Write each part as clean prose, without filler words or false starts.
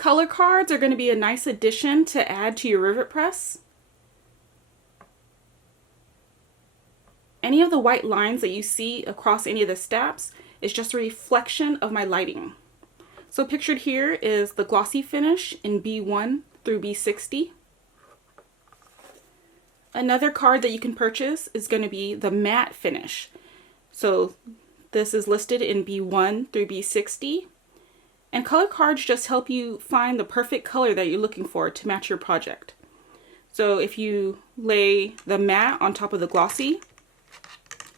Color cards are going to be a nice addition to add to your rivet press. Any of the white lines that you see across any of the steps is just a reflection of my lighting. So pictured here is the glossy finish in B1 through B60. Another card that you can purchase is going to be the matte finish. So this is listed in B1 through B60. And color cards just help you find the perfect color that you're looking for to match your project. So if you lay the matte on top of the glossy,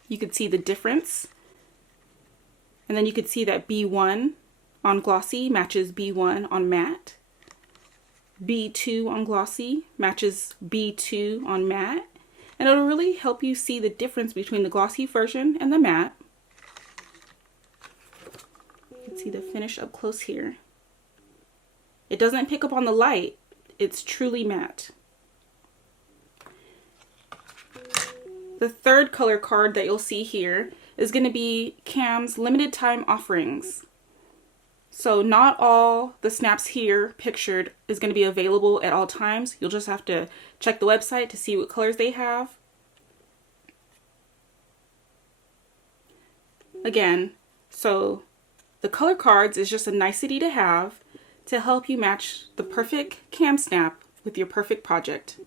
you could see the difference. And then you could see that B1 on glossy matches B1 on matte. B2 on glossy matches B2 on matte. And it'll really help you see the difference between the glossy version and the matte. You can see the finish up close here. It doesn't pick up on the light. It's truly matte. The third color card that you'll see here is going to be KAM's limited time offerings. So not all the snaps here pictured is going to be available at all times. You'll just have to check the website to see what colors they have. Again, so the color cards is just a nicety to have to help you match the perfect KAM snap with your perfect project.